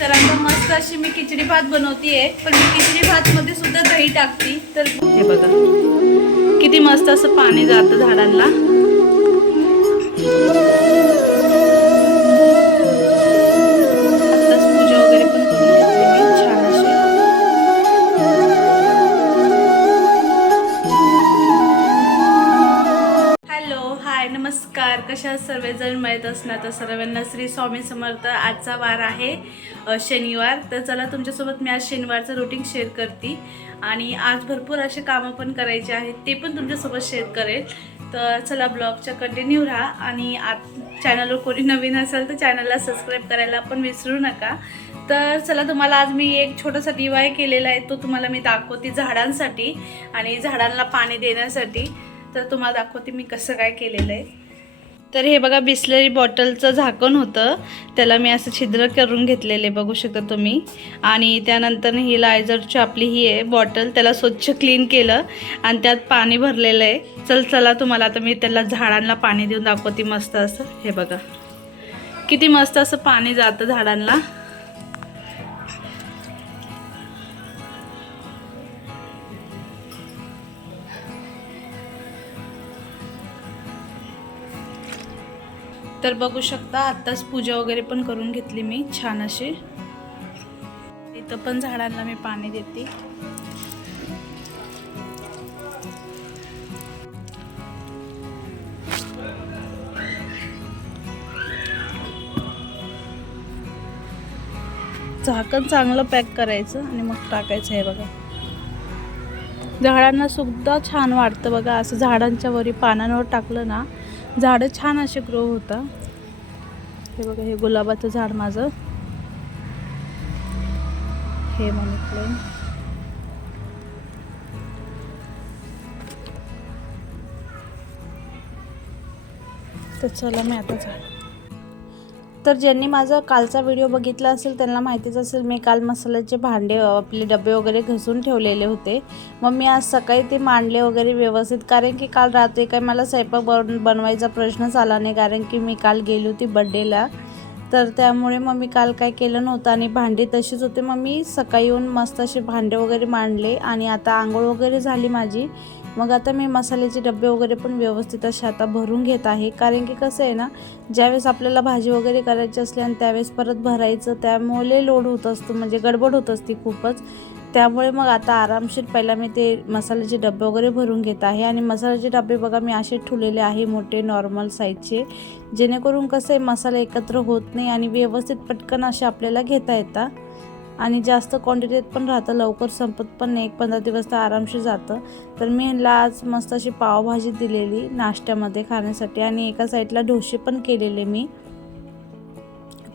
तर आता मस्त अशी मी खिचडी भात बनवतीये. पण मी खिचडी भात मध्ये सुद्धा दही टाकते. तर हे बघा. किती मस्त असं पाणी जातं झाडांना. कशा सर्वजण माहीत असणार तर सर्वांना श्री स्वामी समर्थ आजचा वार आहे शनिवार. तर चला तुमच्यासोबत मी आज शनिवारचं रुटीन शेअर करते. आणि आज भरपूर असे कामं पण करायचे आहेत ते पण तुमच्यासोबत शेअर करेल. तर चला ब्लॉगच्या कंटिन्यू राहा. आणि आत चॅनलवर कोणी नवीन असेल तर चॅनलला सबस्क्राईब करायला पण विसरू नका. तर चला तुम्हाला आज मी एक छोटासा डिवाय केलेला आहे तो तुम्हाला मी दाखवते झाडांसाठी आणि झाडांना पाणी देण्यासाठी. तर तुम्हाला दाखवते मी कसं काय केलेलं आहे. तर हे बघा बिसलरी बॉटलचं झाकण होतं. त्याला मी असं छिद्र करून घेतलेले बघू शकता तुम्ही. आणि त्यानंतर ही लायझरची आपली ही आहे बॉटल त्याला स्वच्छ क्लीन केलं आणि त्यात पाणी भरलेलं आहे. चल चला तुम्हाला आता मी त्याला झाडांना पाणी देऊन दाखवते मस्त असं. हे बघा किती मस्त असं पाणी जातं झाडांना. तर बघू शकता आत्ताच पूजा वगैरे पण करून घेतली मी छान अशी. इथं पण झाडांना मी पाणी देते. झाकण चांगलं पॅक करायचं आणि मग टाकायचं आहे बघा. झाडांना सुद्धा छान वाटतं बघा असं झाडांच्या वरी पानांवर टाकलं ना झाडं छान असे ग्रो होतं. हे बघा हे गुलाबाचं झाड माझं. हे मनी प्लेन तर चला मी आता झाड तर ज्यांनी माझा कालचा व्हिडिओ बघितला असेल त्यांना माहितीच असेल मी काल मसाल्याचे भांडे आपले डबे वगैरे घसून ठेवलेले होते. मग मी आज सकाळी ते मांडले वगैरे व्यवस्थित कारण की काल रात्री काही मला स्वयंपाक बन बनवायचा प्रश्नच आला नाही कारण की मी काल गेली होती बड्डेला तर त्यामुळे मग मी काल काय केलं नव्हतं आणि भांडी तशीच होते. मग मी सकाळी येऊन मस्त असे भांडे वगैरे मांडले आणि आता आंघोळ वगैरे झाली माझी. मग आता मी मसाल्याचे डबे वगैरे पण व्यवस्थित असे आता भरून घेत आहे. कारण की कसं आहे ना ज्यावेळेस आपल्याला भाजी वगैरे करायची असली आणि त्यावेळेस परत भरायचं त्यामुळे लोड होत असतो म्हणजे गडबड होत असते खूपच. त्यामुळे मग आता आरामशीर पहिला मी ते मसाल्याचे डबे वगैरे भरून घेत आहे. आणि मसाल्याचे डबे बघा मी असे ठेवलेले आहे मोठे नॉर्मल साईजचे जेणेकरून कसं आहे मसाला एकत्र होत नाही आणि व्यवस्थित पटकन असे आपल्याला घेता येतात आणि जास्त क्वांटिटीत पण राहतं. लवकर संपत पण नाही. एक पंधरा दिवस तर आरामशीर जातं. तर मी ह्यांना आज मस्त अशी पावभाजी दिलेली नाश्त्यामध्ये खाण्यासाठी. आणि एका साईडला डोसे पण केलेले मी.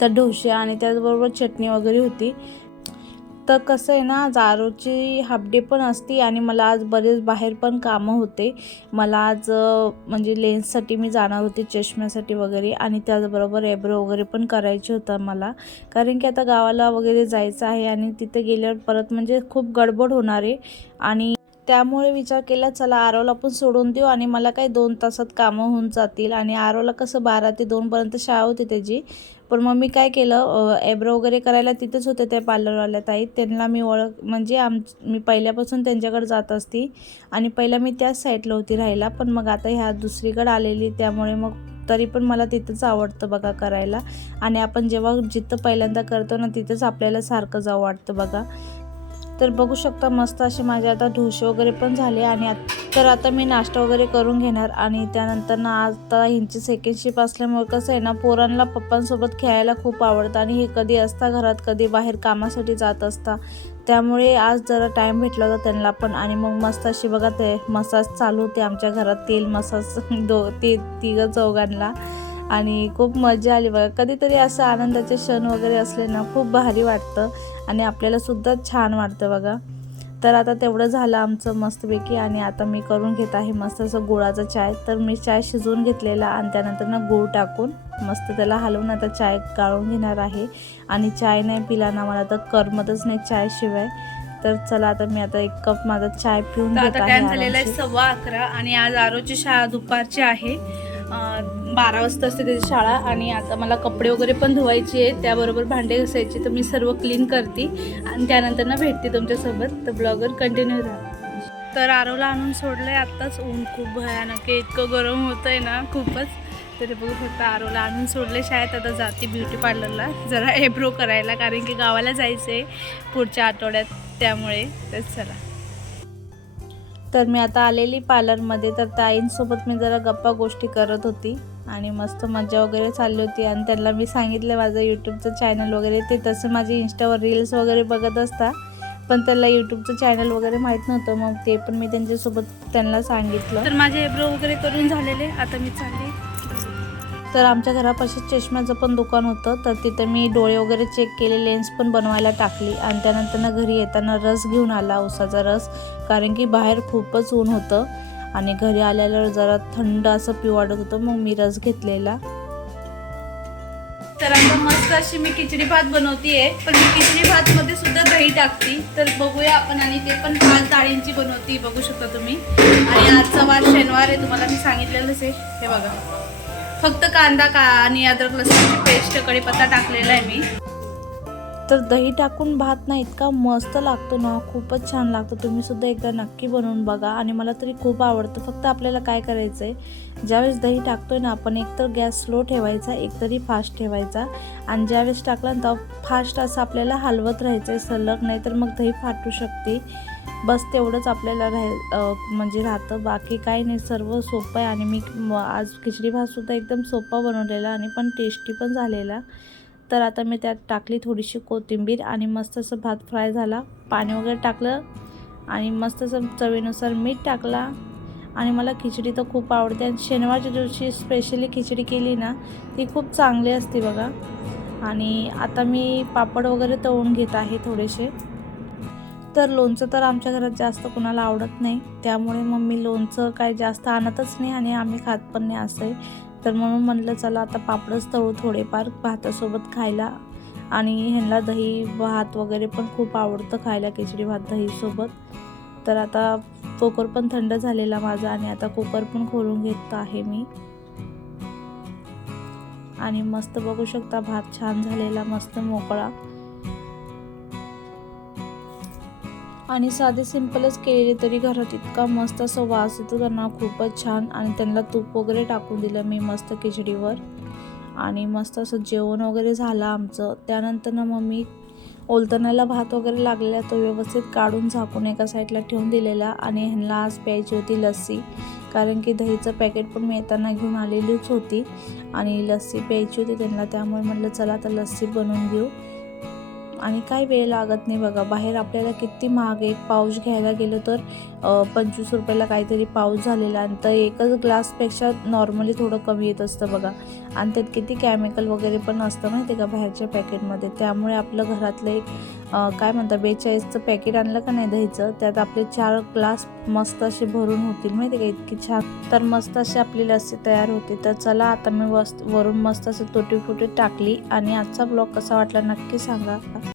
तर डोसे आणि त्याचबरोबर चटणी वगैरे होती. तर कसं आहे ना जारोची हाफ डे पण असती आणि मला आज बरेच बाहेर पण कामं होते. मला आज म्हणजे लेन्ससाठी मी जाणार होते चष्म्यासाठी वगैरे आणि त्याचबरोबर एब्रो वगैरे पण करायचे होतं मला. कारण की आता गावाला वगैरे जायचं आहे आणि तिथे गेल्यावर परत म्हणजे खूप गडबड होणार आहे. आणि त्यामुळे विचार केला चला आरोला पण सोडून देऊ आणि मला काही दोन तासात कामं होऊन जातील. आणि आरोला कसं बारा ते दोनपर्यंत शाळा होती त्याची. पण मग मी काय केलं एब्रो वगैरे करायला तिथंच होते त्या पार्लरवाल्या ताई. त्यांना मी ओळख म्हणजे आम मी पहिल्यापासून त्यांच्याकडे जात असती आणि पहिला मी त्याच साईडला होती राहायला. पण मग आता ह्या दुसरीकडे आलेली त्यामुळे मग तरी पण मला तिथंच आवडतं बघा करायला. आणि आपण जेव्हा जिथं पहिल्यांदा करतो ना तिथंच आपल्याला सारखं जावं वाटतं बघा. तर बघू शकता मस्त असे माझे आता ढोसे वगैरे पण झाले आणि तर आता मी नाश्ता वगैरे करून घेणार आणि त्यानंतर ना आता ह्यांची सेकंड शिप असल्यामुळे कसं आहे ना पोरांना पप्पांसोबत खेळायला खूप आवडतं आणि हे कधी असता घरात कधी बाहेर कामासाठी जात असता. त्यामुळे आज जरा टाईम भेटला होता त्यांना पण आणि मग मस्त अशी बघा ते मसाज चालू होते आमच्या घरात तेल मसाज दो ते तिघं चौघांना. आणि खूप मजा आली बघा. कधीतरी असं आनंदाचे क्षण वगैरे असले ना खूप भारी वाटतं आणि आपल्याला सुद्धा छान वाटतं बघा. तर आता तेवढं झालं आमचं मस्तपैकी आणि आता मी करून घेत आहे मस्त असं गुळाचा चाय. तर मी चाय शिजवून घेतलेला आणि त्यानंतर ना गूळ टाकून मस्त त्याला हलवून आता चाय गाळून घेणार आहे. आणि चाय नाही पिला ना मला तर करमतच नाही चाय शिवाय. तर चला आता मी आता एक कप माझा चाय पिऊन आता टाइम झालेला आहे. सव्वा अकरा आणि आज आरोची शाळा दुपारची आहे. बारा वाजता असते त्याची शाळा आणि आता मला कपडे वगैरे पण धुवायचे आहेत. त्याबरोबर भांडे घासायचे तर मी सर्व क्लीन करते. आणि त्यानंतर ना भेटते तुमच्यासोबत. तर ब्लॉगर कंटिन्यू राहा. तर आरोला आणून सोडलं आहे आत्ताच. ऊन खूप भयानक आहे. इतकं गरम होतं आहे ना खूपच. तरी बघू फक्त आरोला आणून सोडले शाळेत आता जाते ब्युटी पार्लरला जरा एब्रो करायला. कारण की गावाला जायचं आहे पुढच्या आठवड्यात. त्यामुळे तेच चला. तर मी आता आलेली पार्लरमध्ये. तर ताईंसोबत मी जरा गप्पा गोष्टी करत होती आणि मस्त मजा वगैरे चालली होती. आणि त्यांना मी सांगितलं माझं यूट्यूबचं चॅनल वगैरे. ते तसं माझे इंस्टावर रील्स वगैरे बघत असता पण त्याला यूट्यूबचं चॅनल वगैरे माहीत नव्हतं. मग ते पण मी त्यांच्यासोबत त्यांना सांगितलं. तर माझे एब्रो वगैरे करून झालेले. आता मी चालली. तर आमच्या घरापाशी चष्म्याचं पण दुकान होतं. तर तिथे मी डोळे वगैरे चेक केले लेन्स पण बनवायला टाकली आणि त्यानंतर ना घरी येताना रस घेऊन आला उसाचा रस. कारण की बाहेर खूपच ऊन होतं आणि घरी आल्यावर जरा थंड असं पिऊ वाटत होतं मग मी रस घेतलेला. तर आता मस्त अशी मी खिचडी भात बनवतीये. पण मी खिचडी भात मध्ये सुद्धा दही टाकते. तर बघूया आपण आणि ते पण पाच डाळींची बनवती बघू शकता तुम्ही. आणि आजचा वार शनिवार आहे तुम्हाला मी सांगितलेलंच आहे. हे बघा. फक्त कांदा का आणि अद्रक लसूणची पेस्ट कढीपत्ता टाकलेला आहे मी. तर दही टाकून भात ना इतका मस्त लागतो ना खूपच छान लागतो. तुम्ही सुद्धा एकदा नक्की बनवून बघा आणि मला तरी खूप आवडतं. फक्त आपल्याला काय करायचं आहे ज्यावेळेस दही टाकतोय ना आपण एकतर गॅस स्लो ठेवायचा एकतरी फास्ट ठेवायचा. आणि ज्यावेळेस टाकला ना फास्ट असं आपल्याला हलवत राहायचं आहे सलग नाही तर मग दही फाटू शकते. बस तेवढंच आपल्याला राह म्हणजे राहतं. बाकी काही नाही. सर्व सोपं आहे. आणि मी आज खिचडी भातसुद्धा एकदम सोपा बनवलेला आणि पण टेस्टी पण झालेला. तर आता मी त्यात टाकली थोडीशी कोथिंबीर आणि मस्त असं भात फ्राय झाला. पाणी वगैरे टाकलं आणि मस्त असं चवीनुसार मीठ टाकला. आणि मला खिचडी तर खूप आवडते. आणि शनिवारच्या दिवशी स्पेशली खिचडी केली ना ती खूप चांगली असते बघा. आणि आता मी पापड वगैरे तळून घेत आहे थोडेसे. तर लोणचं तर आमच्या घरात जास्त कुणाला आवडत नाही. त्यामुळे मग मी लोणचं काय जास्त आणतच नाही आणि आम्ही खात पण नाही असं आहे तर म्हणून म्हणलं चला आता पापडच तळू थोडेफार भातासोबत खायला. आणि ह्यांना दही भात वगैरे पण खूप आवडतं खायला खिचडी भात दहीसोबत. तर आता कुकर पण थंड झालेला माझा आणि आता कुकर पण खोलून घेत आहे मी. आणि मस्त बघू शकता भात छान झालेला मस्त मोकळा. आणि साधे सिंपलच केलेले तरी घरात इतका मस्त असं वास येतो त्यांना खूपच छान आणि त्यांना तूप वगैरे टाकून दिलं मी मस्त खिचडीवर. आणि मस्त असं जेवण वगैरे झालं आमचं. त्यानंतर ना मग मी ओलतण्याला भात वगैरे लागलेला तो व्यवस्थित काढून झाकून एका साईडला ठेवून दिलेला आणि ह्यांना आज प्यायची होती लस्सी. कारण की दहीचं पॅकेट पण मी येताना घेऊन आलेलीच होती आणि लस्सी प्यायची होती त्यांना. त्यामुळे म्हटलं चला आता लस्सी बनवून घेऊ. आणि काही वेळ लागत नाही बघा. बाहेर आपल्याला किती महाग एक पाऊच घ्यायला गेलो तर पंचवीस रुपयाला काहीतरी पाऊच झालेला आणि तर एकच ग्लासपेक्षा नॉर्मली थोडं कमी येत असतं बघा. आणि त्यात किती केमिकल वगैरे पण असतं माहिती आहे का बाहेरच्या पॅकेटमध्ये त्यामुळे आपलं घरातलं एक काय म्हणतात बेचाळीसचं पॅकेट आणलं का नाही द्यायचं त्यात आपले चार ग्लास मस्त असे भरून होतील माहिती आहे का? इतकी छान. तर मस्त अशी आपली लस्सी तयार होते. तर चला आता मी वस्त वरून मस्त असं तुटी फुटी टाकली. आणि आजचा ब्लॉग कसा वाटला नक्की सांगा.